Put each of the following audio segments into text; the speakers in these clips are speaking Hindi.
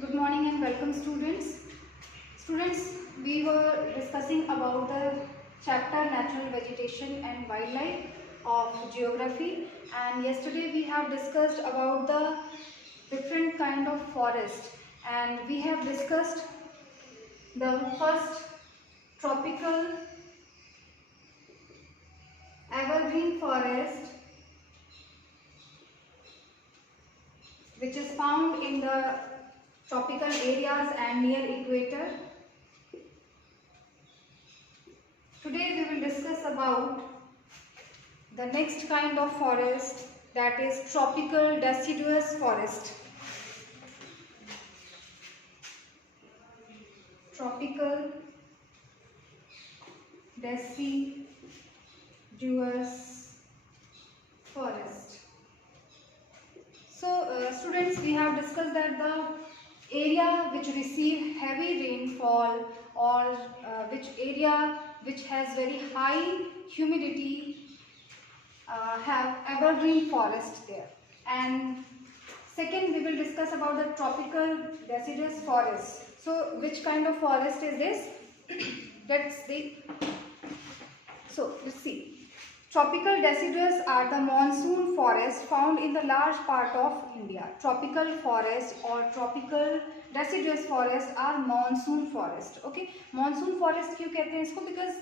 Good morning and welcome students. Students, we were discussing about the chapter Natural Vegetation and Wildlife of Geography, and yesterday we have discussed about the different kind of forest, and we have discussed the first tropical evergreen forest, which is found in the tropical areas and near equator. Today we will discuss about the next kind of forest, that is tropical deciduous forest. Tropical deciduous forest. So students, we have discussed that the area which receive heavy rainfall or which area which has very high humidity have evergreen forest there. And second, we will discuss about the tropical deciduous forest. So which kind of forest is this? Let's see. Let's see. Tropical deciduous are the monsoon forests found in the large part of India. Tropical forest or tropical deciduous forest are monsoon forest. Okay, monsoon forest क्यों कहते हैं इसको? Because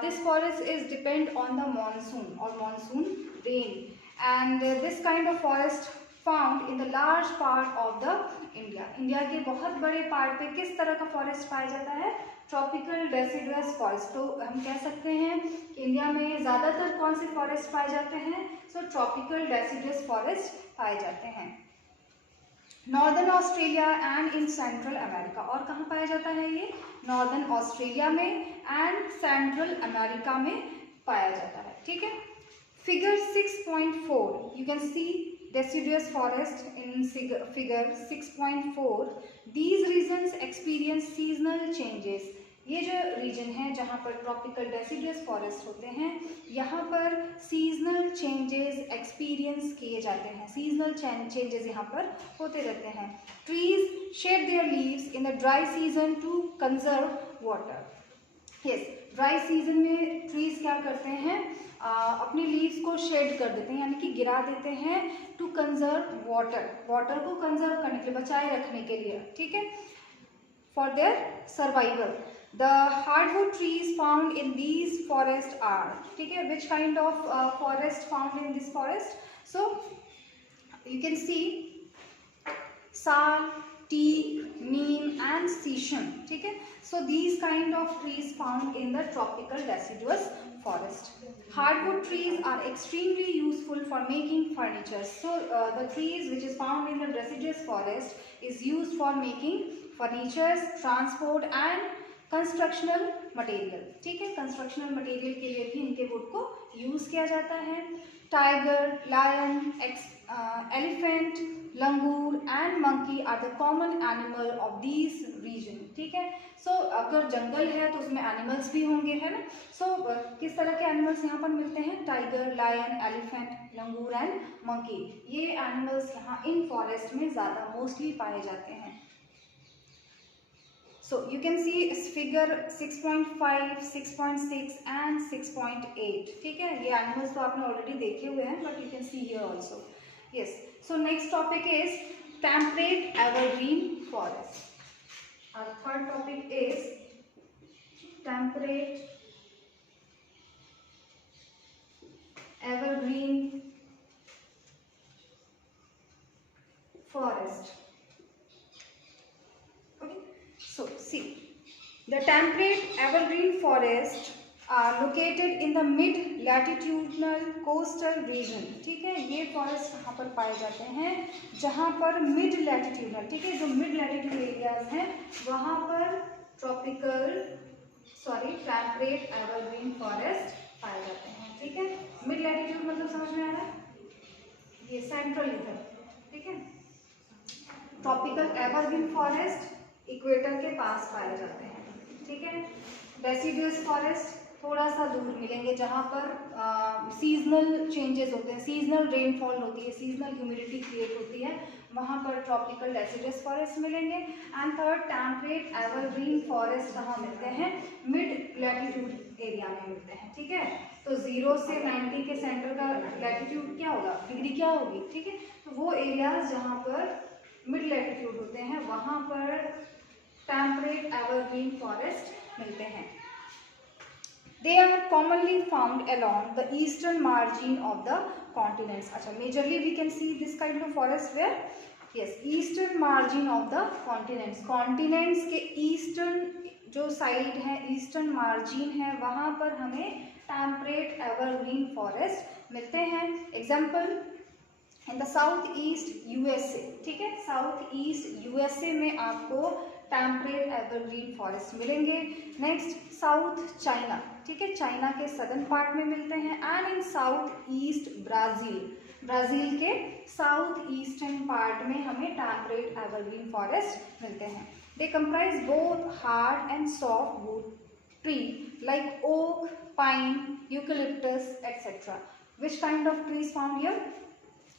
this forest is depend on the monsoon or monsoon rain, and this kind of forest found in the large part of the India. India के बहुत बड़े पार्ट पे किस तरह का फॉरेस्ट पाया जाता है? Tropical deciduous forest. तो हम कह सकते हैं कि इंडिया में ज़्यादातर कौन से फॉरेस्ट पाए जाते हैं? ट्रॉपिकल डेसिडुअस फॉरेस्ट पाए जाते हैं northern Australia and in central America. और कहाँ पाया जाता है ये? नॉर्दर्न ऑस्ट्रेलिया में एंड सेंट्रल अमेरिका में पाया जाता है. ठीक है. Figure 6.4 you can C deciduous forest in figure 6.4. These regions experience seasonal changes. ये जो रीजन है जहाँ पर ट्रॉपिकल डेसिडुअस फॉरेस्ट होते हैं, यहाँ पर सीजनल चेंजेस एक्सपीरियंस किए जाते हैं. सीजनल चेंजेस यहाँ पर होते रहते हैं. Trees shade there leaves in the dry season two conserve water. Yes, dry season में ट्रीज क्या करते हैं? अपनी लीव्स को शेड कर देते हैं, यानी कि गिरा देते हैं टू कंजर्व वाटर. वाटर को कंजर्व करने के लिए, बचाए रखने के लिए. ठीक है, for their survival. The hardwood trees found in these forest are. ठीक है, which kind of forest found in this forest? So you can see sal, teak, neem and sesame. ठीक है, so these kind of trees found in the tropical deciduous forest. Hardwood trees are extremely useful for making furniture. So the trees which is found in the deciduous forest is used for making furnitures, transport and constructional material. ठीक है, constructional material के लिए भी इनके wood को use किया जाता है. Tiger, lion, elephant, langur and monkey are the common animal of this region. ठीक है, सो अगर जंगल है तो उसमें एनिमल्स भी होंगे, है ना. सो किस तरह के एनिमल्स यहाँ पर मिलते हैं? Tiger, lion, elephant, langur and monkey. ये एनिमल्स यहाँ इन फॉरेस्ट में ज़्यादा मोस्टली पाए जाते हैं. So you can see figure 6.5, 6.6 and 6.8. ठीक है, ये एनिमल्स तो आपने ऑलरेडी देखे हुए हैं, but you can see here also. Yes, so next topic is temperate evergreen forest. Our third topic is temperate evergreen forest. Okay, so see, the temperate evergreen forests are located in the mid latitudinal coastal region. ठीक है, ये फॉरेस्ट कहाँ पर पाए जाते हैं? जहाँ पर मिड लैटिट्यूडनल, ठीक है, जो मिड लैटिट्यूड एरियाज हैं वहाँ पर टेम्परेट एवरग्रीन फॉरेस्ट पाए जाते हैं. ठीक है, मिड लैटिट्यूड मतलब समझ में आ रहा है? ये सेंट्रल इधर. ठीक है, ट्रॉपिकल एवरग्रीन फॉरेस्ट इक्वेटर के पास पाए जाते हैं. ठीक है, डेसिडुअस फॉरेस्ट थोड़ा सा दूर मिलेंगे, जहाँ पर सीजनल चेंजेस होते हैं, सीजनल रेनफॉल होती है, सीजनल ह्यूमिडिटी क्रिएट होती है, वहाँ पर ट्रॉपिकल डेसिडुअस फॉरेस्ट मिलेंगे। And third, temperate evergreen forest कहाँ मिलते हैं? मिड लैटिट्यूड एरिया में मिलते हैं, ठीक है। तो 0 से 90 के सेंटर का लैटिट्यूड क्या होगा, डिग्री क्या होगी, ठीक है। तो वो एरियाज जहाँ पर मिड लैटिट्यूड होते हैं वहाँ पर टेम्परेट एवरग्रीन फॉरेस्ट मिलते हैं। They are commonly found along the eastern margin of the continents. अच्छा, majorly we can see this kind of forest where? Yes, eastern margin of the continents. Continents के eastern जो side है, eastern margin है, वहाँ पर हमें temperate evergreen forest मिलते हैं. Example, in the south east USA, ठीक है, साउथ ईस्ट यूएसए में आपको टेम्परेट एवरग्रीन फॉरेस्ट मिलेंगे. नेक्स्ट, साउथ चाइना, ठीक है, चाइना के सदर्न पार्ट में मिलते हैं. And in south east Brazil, Brazil के साउथ ईस्टर्न पार्ट में हमें टेम्परेट एवरग्रीन फॉरेस्ट मिलते हैं. They comprise both hard and soft wood tree like oak, pine, eucalyptus etcetera. Which kind of trees found here?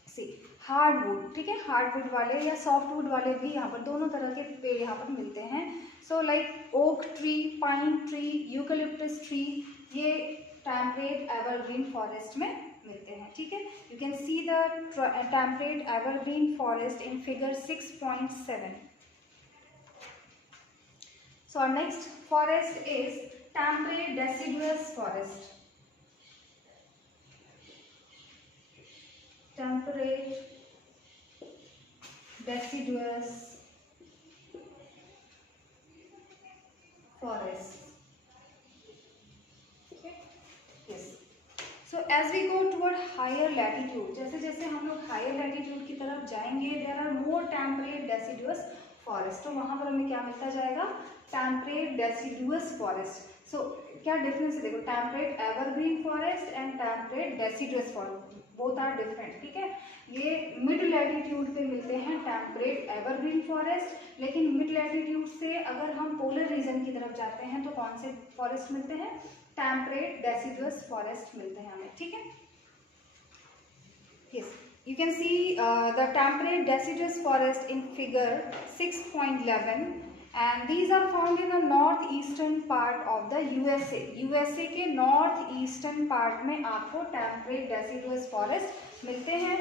See, hardwood, ठीक है, हार्डवुड वाले या सॉफ्टवुड वाले भी यहाँ पर दोनों तरह के पेड़ यहाँ पर मिलते हैं. So like oak tree, pine tree, eucalyptus tree, ये टेम्परेट एवरग्रीन फॉरेस्ट में मिलते हैं, ठीक है. You can see the temperate evergreen forest in figure 6.7. So our next forest is temperate deciduous forest. Temperate deciduous forest. Okay. Yes. So as we go toward higher latitude, जैसे जैसे हम लोग higher latitude की तरफ जाएंगे, there are more temperate deciduous forest. तो वहाँ पर हमें क्या मिलता जाएगा? Temperate deciduous forest. So क्या डिफरेंस है? देखो, temperate evergreen forest and temperate deciduous forest, both are different, ठीक है. ये मिड लैटिट्यूड पे मिलते हैं टेम्परेट एवरग्रीन फॉरेस्ट, लेकिन मिड लैटिट्यूड से अगर हम पोलर रीजन की तरफ जाते हैं तो कौन से फॉरेस्ट मिलते हैं? टेम्परेट डेसिडुअस फॉरेस्ट मिलते हैं हमें, ठीक है. Yes, you can see the temperate deciduous forest in figure 6.11 and these are found in the northeastern part of the USA. USA के northeastern part में आपको temperate deciduous forest मिलते हैं.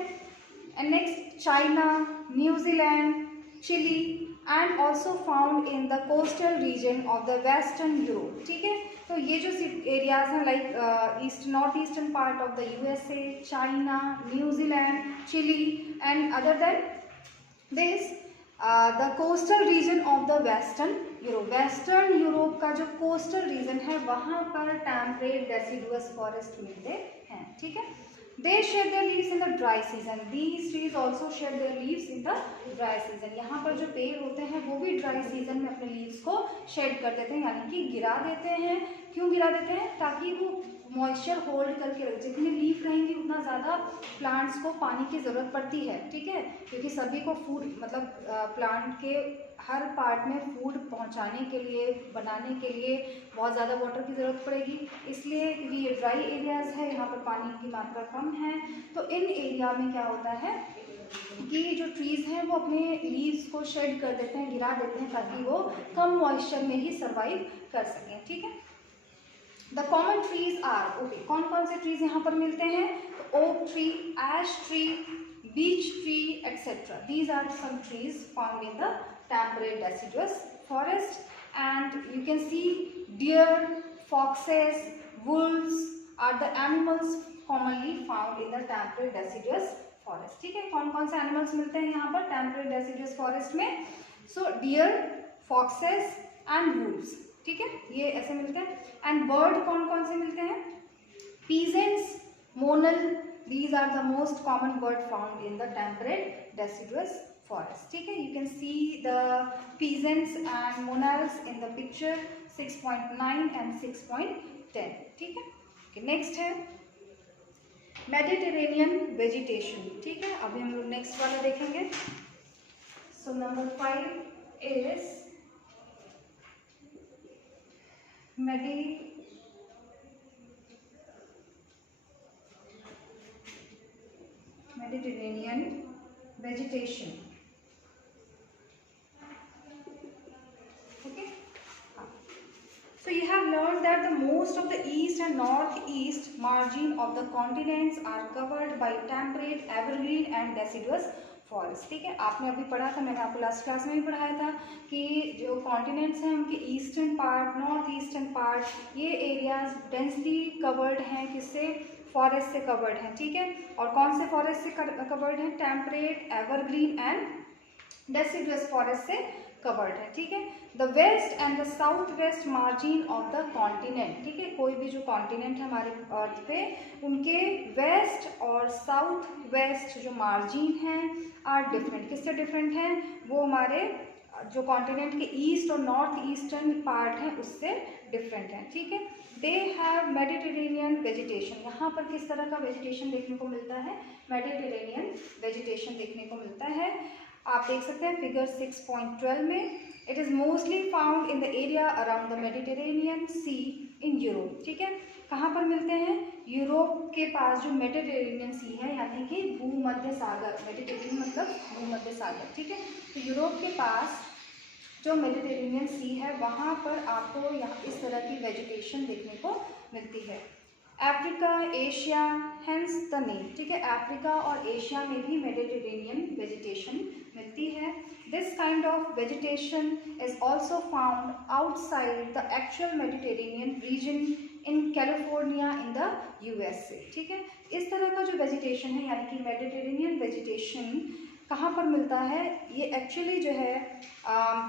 And next, China, New Zealand, Chile and also found in the coastal region of the Western Europe, ठीक है. तो ये जो एरियाज हैं like east north eastern part of the USA, China, New Zealand, Chile and other then this the coastal region of the western Europe. Western Europe का जो कोस्टल रीजन है वहाँ पर टेम्परेट डेसिडुअस फॉरेस्ट मिलते हैं, ठीक है. They shed their leaves in the dry season. These trees also shed their leaves in the dry season. यहाँ पर जो पेड़ होते हैं वो भी ड्राई सीजन में अपने लीव्स को शेड कर देते हैं, यानी कि गिरा देते हैं. क्यों गिरा देते हैं? ताकि वो मॉइस्चर होल्ड करके रखे. जितनी लीफ रहेंगी उतना ज़्यादा प्लांट्स को पानी की ज़रूरत पड़ती है, ठीक है, क्योंकि सभी को फूड मतलब प्लांट के हर पार्ट में फूड पहुंचाने के लिए, बनाने के लिए बहुत ज़्यादा वाटर की ज़रूरत पड़ेगी. इसलिए क्योंकि ये ड्राई एरियाज़ है, यहाँ पर पानी की मात्रा कम है, तो इन एरिया में क्या होता है कि जो ट्रीज़ हैं वो अपने लीव्स को शेड कर देते हैं, गिरा देते हैं, ताकि वो कम मॉइस्चर में ही सर्वाइव कर सकें, ठीक है. The common trees are, okay, कौन कौन से ट्रीज यहाँ पर मिलते हैं? तो oak tree, ash tree, beech tree etcetera. These are some trees found in the temperate deciduous forest. And you can see deer, foxes, wolves are the animals commonly found in the temperate deciduous forest, ठीक है. कौन कौन से एनिमल्स मिलते हैं यहाँ पर temperate deciduous forest में? So deer, foxes and wolves, ठीक है, ये ऐसे मिलते हैं. एंड बर्ड कौन कौन से मिलते हैं? Peasants, Monal, these are the most common bird found in the temperate deciduous forest, ठीक है. You can see the peasants and monals in the picture 6.9 and 6.10, ठीक है. Okay, next है मेडिटेरेनियन वेजिटेशन, ठीक है. अभी हम लोग नेक्स्ट वाला देखेंगे. So number 5 is Mediterranean vegetation. Okay. So you have learned that the most of the east and northeast margin of the continents are covered by temperate, evergreen and deciduous forest. ठीक है, आपने अभी पढ़ा था, मैंने आपको लास्ट क्लास में भी पढ़ाया था कि जो कॉन्टिनेंट्स हैं उनके eastern part, north eastern part, ये एरियाज डेंसली कवर्ड हैं, किससे? फॉरेस्ट से कवर्ड हैं. ठीक है, और कौन से फॉरेस्ट से कवर्ड हैं? Temperate, evergreen and deciduous forest से कवर्ड है. ठीक है, the west and the south west margin of the continent. ठीक है, कोई भी जो कॉन्टिनेंट है हमारे अर्थ पे, उनके वेस्ट और साउथ वेस्ट जो मार्जिन हैं आर डिफरेंट. किससे डिफरेंट हैं? वो हमारे जो कॉन्टिनेंट के ईस्ट और नॉर्थ ईस्टर्न पार्ट हैं उससे डिफरेंट हैं. ठीक है, दे हैव मेडिटेरेनियन वेजिटेशन. यहाँ पर किस तरह का वेजिटेशन देखने को मिलता है? मेडिटेरेनियन वेजिटेशन देखने को मिलता है. आप देख सकते हैं फिगर 6.12 में. It is mostly found in the area around the Mediterranean sea in Europe. ठीक है, कहाँ पर मिलते हैं? यूरोप के पास जो मेडिटेरेनियन सी है, यानी कि भूमध्य सागर. मेडिटेरेनियन मतलब भूमध्य सागर. ठीक है, तो यूरोप के पास जो मेडिटेरेनियन सी है वहाँ पर आपको यहाँ इस तरह की वेजिटेशन देखने को मिलती है. Africa, Asia, hence the name. ठीक है, अफ्रीका और एशिया में भी मेडिटेरेनियन वेजिटेशन मिलती है. This kind of vegetation is also found outside the actual Mediterranean reason in California in the USA. ठीक है, इस तरह का जो वेजिटेशन है यानी कि मेडिटेरेनियन वेजिटेशन कहाँ पर मिलता है? ये एक्चुअली जो है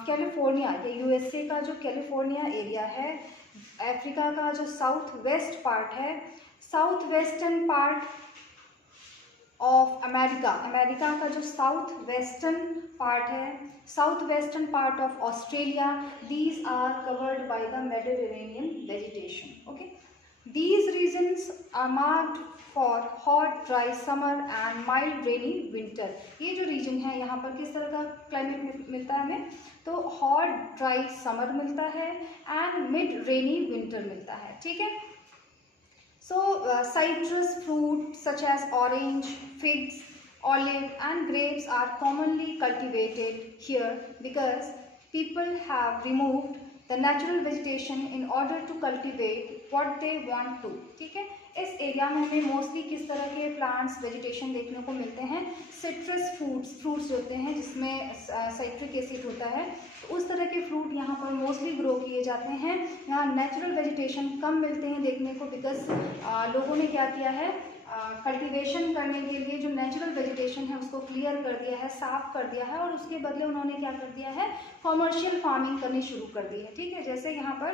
कैलिफोर्निया या USA का जो कैलिफोर्निया एरिया है, अफ्रीका का जो साउथ वेस्ट पार्ट है, south western part of America, America का जो साउथ वेस्टर्न पार्ट है, south western part of Australia, these are covered by the Mediterranean vegetation. Okay, these regions are marked for hot dry summer and mild rainy winter. ये जो रीजन है यहाँ पर किस तरह का क्लाइमेट मिलता है हमें? तो हॉट ड्राई समर मिलता है एंड मिड रेनी विंटर मिलता है. ठीक है, सो citrus fruit such as orange, figs, olive and grapes are commonly cultivated here because people have removed the natural vegetation in order to cultivate what they want to. ठीक है, इस एरिया में हमें मोस्टली किस तरह के प्लांट्स वेजिटेशन देखने को मिलते हैं? सिट्रस फ्रूट्स जो होते हैं जिसमें साइट्रिक एसिड होता है, तो उस तरह के फ्रूट यहाँ पर मोस्टली ग्रो किए जाते हैं. यहाँ नेचुरल वेजिटेशन कम मिलते हैं देखने को बिकॉज लोगों ने क्या किया है? कल्टीवेशन करने के लिए जो नेचुरल वेजिटेशन है उसको क्लियर कर दिया है, साफ कर दिया है, और उसके बदले उन्होंने क्या कर दिया है? कॉमर्शियल फार्मिंग करनी शुरू कर दी है. ठीक है, जैसे यहाँ पर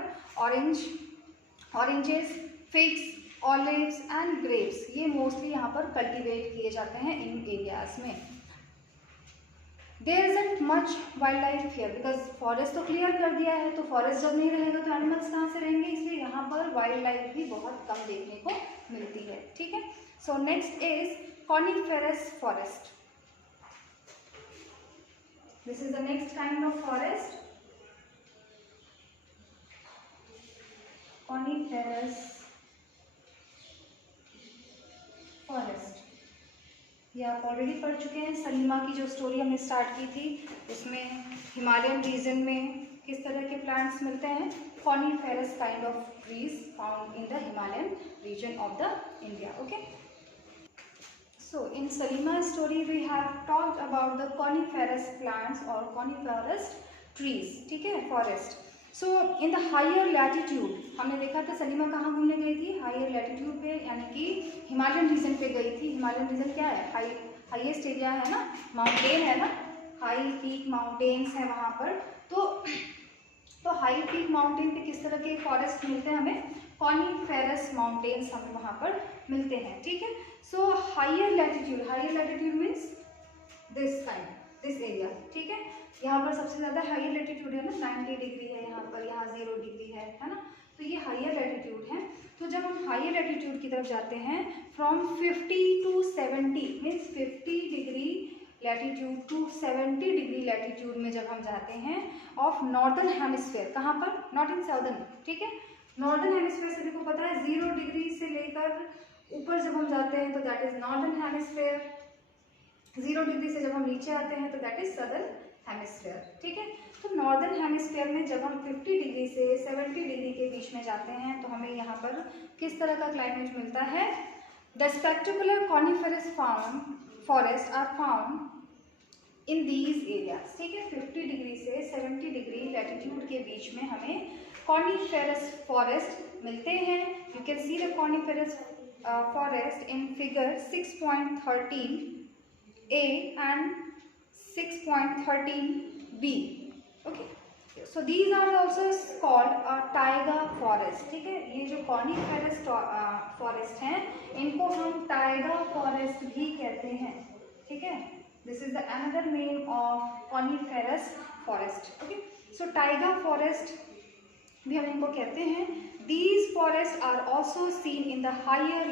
oranges, figs, olives and grapes, ये मोस्टली यहाँ पर कल्टीवेट किए जाते हैं इन एरियाज में. There isn't much wildlife here because forest तो क्लियर कर दिया है, तो फॉरेस्ट जब नहीं रहेगा तो एनिमल्स कहाँ से रहेंगे? इसलिए यहाँ पर वाइल्ड लाइफ भी बहुत कम देखने को मिलती है. ठीक है, so next is coniferous forest. This is the next kind of forest, coniferous forest. ये आप ऑलरेडी पढ़ चुके हैं. सलीमा की जो स्टोरी हमने स्टार्ट की थी उसमें हिमालयन रीजन में किस तरह के प्लांट्स मिलते हैं? Coniferous kind of trees found in the Himalayan region of the India. Okay, so in Salima story we have talked about the coniferous plants और कॉनिफेरस ट्रीज. ठीक है, forest. So in the higher latitude, हमने देखा था सलीमा कहाँ घूमने गई थी? हायर लैटिट्यूड पे, यानी कि हिमालयन रीजन पे गई थी. हिमालयन रीजन क्या है? हाईएस्ट एरिया है ना, माउंटेन है ना, हाई पीक माउंटेन्स हैं वहाँ पर. तो हाई पीक माउंटेन पे किस तरह के फॉरेस्ट मिलते हैं हमें? कॉनिफेरस माउंटेन्स हमें वहाँ पर मिलते हैं. ठीक है, so higher latitude means this kind, this area. ठीक है, यहाँ पर सबसे ज़्यादा हायर लैटिट्यूड है ना, 90 डिग्री है यहाँ पर, यहाँ 0 डिग्री है ना, तो ये हायर लैटिट्यूड है. तो जब हम हायर लैटिट्यूड की तरफ जाते हैं from 50 to 70 means 50 degree latitude to 70 degree latitude में जब हम जाते हैं ऑफ नॉर्दर्न हेमिस्फेयर, कहाँ पर? Not in southern. ठीक है, नॉर्दर्न हेमिस्फेयर सभी को पता है 0 डिग्री से लेकर ऊपर जब हम जाते हैं तो that is northern hemisphere. 0 degree से जब हम नीचे आते हैं तो दैट इज सदर्न हेमिस्फीयर, ठीक है। तो नॉर्दर्न हेमिस्फीयर में जब हम 50 डिग्री से 70 डिग्री के बीच में जाते हैं तो हमें यहाँ पर किस तरह का क्लाइमेट मिलता है? The spectacular coniferous forest are found in these areas, ठीक है। 50 डिग्री से 70 डिग्री लैटिट्यूड के बीच में हमें कॉनिफेरस फॉरेस्ट मिलते हैं। You can see the coniferous forest in figure 6.13 A and 6.13B. Okay, so these are also called a taiga forest, ठीक है। ये जो कॉनिफेरस फॉरेस्ट हैं इनको हम टाइगा फॉरेस्ट भी कहते हैं, ठीक है। This is the another name of coniferous forest. Okay, so Tyga forest भी हम इनको कहते हैं। These forests are also seen in the higher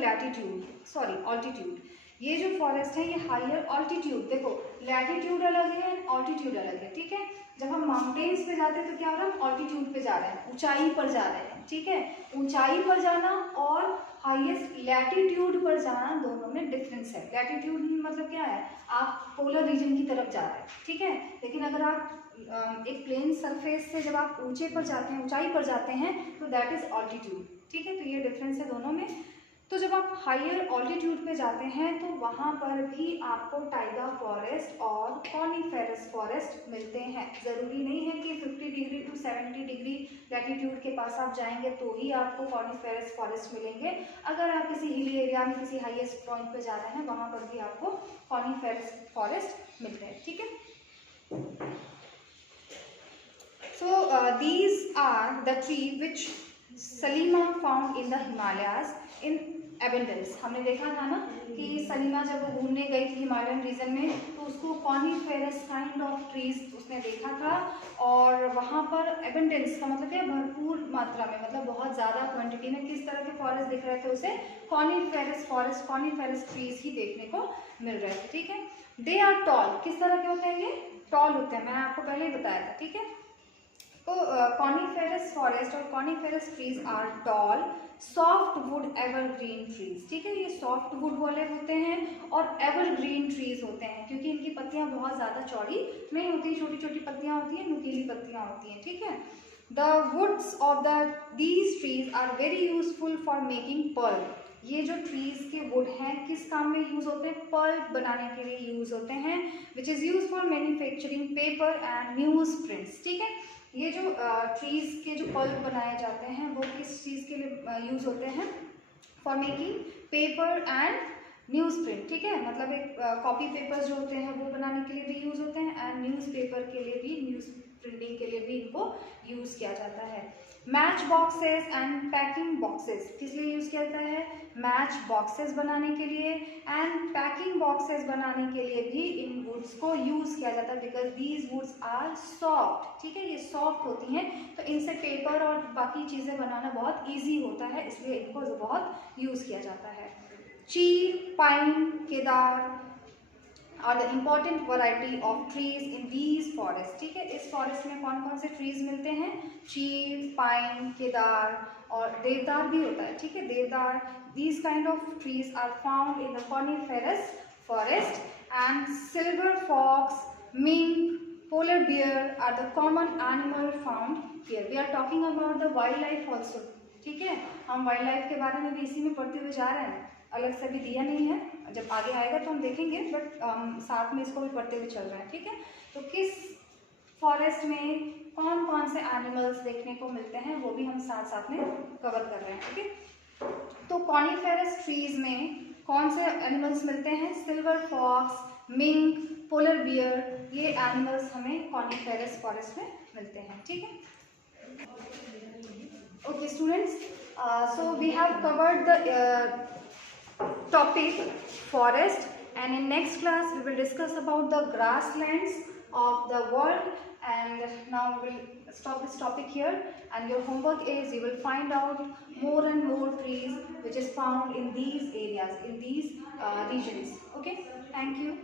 altitude। ये जो फॉरेस्ट है ये हायर ऑल्टीट्यूड, देखो लैटिट्यूड अलग है ऑल्टीट्यूड अलग है, ठीक है। जब हम माउंटेन्स पे जाते हैं तो क्या हो रहा है, हम ऑल्टीट्यूड पे जा रहे हैं, ऊंचाई पर जा रहे हैं, ठीक है। ऊंचाई पर जाना और हाईएस्ट लैटिट्यूड पर जाना दोनों में डिफरेंस है। लैटिट्यूड मतलब क्या है, आप पोलर रीजन की तरफ जा रहे हैं, ठीक है। लेकिन अगर आप एक प्लेन सरफेस से जब आप ऊंचे पर जाते हैं, ऊंचाई पर जाते हैं तो दैट इज ऑल्टीट्यूड, ठीक है। तो ये डिफरेंस है दोनों में। तो जब आप हायर ऑल्टीट्यूड पे जाते हैं तो वहाँ पर भी आपको टाइगा फॉरेस्ट और कॉनिफेरस फॉरेस्ट मिलते हैं। ज़रूरी नहीं है कि 50 डिग्री टू 70 डिग्री लैटिट्यूड के पास आप जाएंगे तो ही आपको कॉनिफेरस फॉरेस्ट मिलेंगे। अगर आप किसी हिली एरिया में किसी हाईएस्ट पॉइंट पे जा रहे हैं वहाँ पर भी आपको कॉनिफेरस फॉरेस्ट मिलते हैं, ठीक है। So these are the tree which Salima found in the Himalayas in abundance. हमने देखा था ना कि सलीमा जब वो घूमने गई थी हिमालयन रीजन में तो उसको कॉनिफेरस काइंड ऑफ ट्रीज उसने देखा था और वहाँ पर एबेंडेंस का मतलब है भरपूर मात्रा में, मतलब बहुत ज़्यादा क्वांटिटी में किस तरह के फॉरेस्ट दिख रहे थे उसे, कॉनिफेरस फॉरेस्ट, कॉनिफेरस ट्रीज ही देखने को मिल रहे थे, ठीक है। दे आर टॉल, किस तरह के होते हैं ये, टॉल होते हैं, मैंने आपको पहले ही बताया था, ठीक है। तो कॉनिफेरस फॉरेस्ट और coniferous trees are tall softwood evergreen trees, ठीक है। ये सॉफ्ट वुड वाले होते हैं और एवरग्रीन ट्रीज होते हैं क्योंकि इनकी पत्तियां बहुत ज़्यादा चौड़ी नहीं होती, छोटी छोटी पत्तियां होती हैं, नुकीली पत्तियां होती हैं, ठीक है। The woods of these trees are very useful for making pulp. ये जो ट्रीज के वुड हैं किस काम में यूज होते हैं, पल्प बनाने के लिए यूज होते हैं, which is use for manufacturing paper and news prints, ठीक है। ये जो ट्रीज के जो पल्प बनाए जाते हैं वो किस चीज़ के लिए यूज होते हैं, for making paper and news print, ठीक है। मतलब एक कॉपी पेपर्स जो होते हैं वो बनाने के लिए भी यूज होते हैं एंड न्यूज़ पेपर के लिए भी, न्यूज़ प्रिंटिंग के लिए भी इनको यूज किया जाता है। Match boxes and packing boxes किस लिए यूज किया जाता है, मैच बॉक्सेस बनाने के लिए एंड पैकिंग बॉक्सेस बनाने के लिए भी इन वुड्स को यूज किया जाता है because these woods are soft, ठीक है। ये सॉफ्ट होती हैं तो इनसे पेपर और बाकी चीज़ें बनाना बहुत ईजी होता है, इसलिए इनको बहुत यूज किया जाता है। चीर, pine, Kedar are the important variety of trees in these forests, ठीक है। इस फॉरेस्ट में कौन कौन से ट्रीज मिलते हैं, चीर, पाइन, केदार और देवदार भी होता है, ठीक है। देवदार, these kind of trees are found in the coniferous forest and silver fox, mink, polar bear are the common animal found here. We are talking about the wildlife also, ठीक है। हम वाइल्ड लाइफ के बारे में भी इसी में पढ़ते हुए जा रहे हैं, अलग से भी दिया नहीं है, जब आगे आएगा तो हम देखेंगे, बट साथ में इसको भी पढ़ते हुए चल रहे हैं, ठीक है। तो किस फॉरेस्ट में कौन कौन से एनिमल्स देखने को मिलते हैं वो भी हम साथ साथ में कवर कर रहे हैं, ठीक है। तो कॉनिफेरस ट्रीज में कौन से एनिमल्स मिलते हैं, silver fox, mink, polar bear, ये एनिमल्स हमें कॉनिफेरस फॉरेस्ट में मिलते हैं, ठीक है। Okay students, so we have covered the topic forest, and in next class we will discuss about the grasslands of the world, and now we will stop this topic here, and your homework is you will find out more and more trees which is found in these areas, in these regions. Okay, thank you.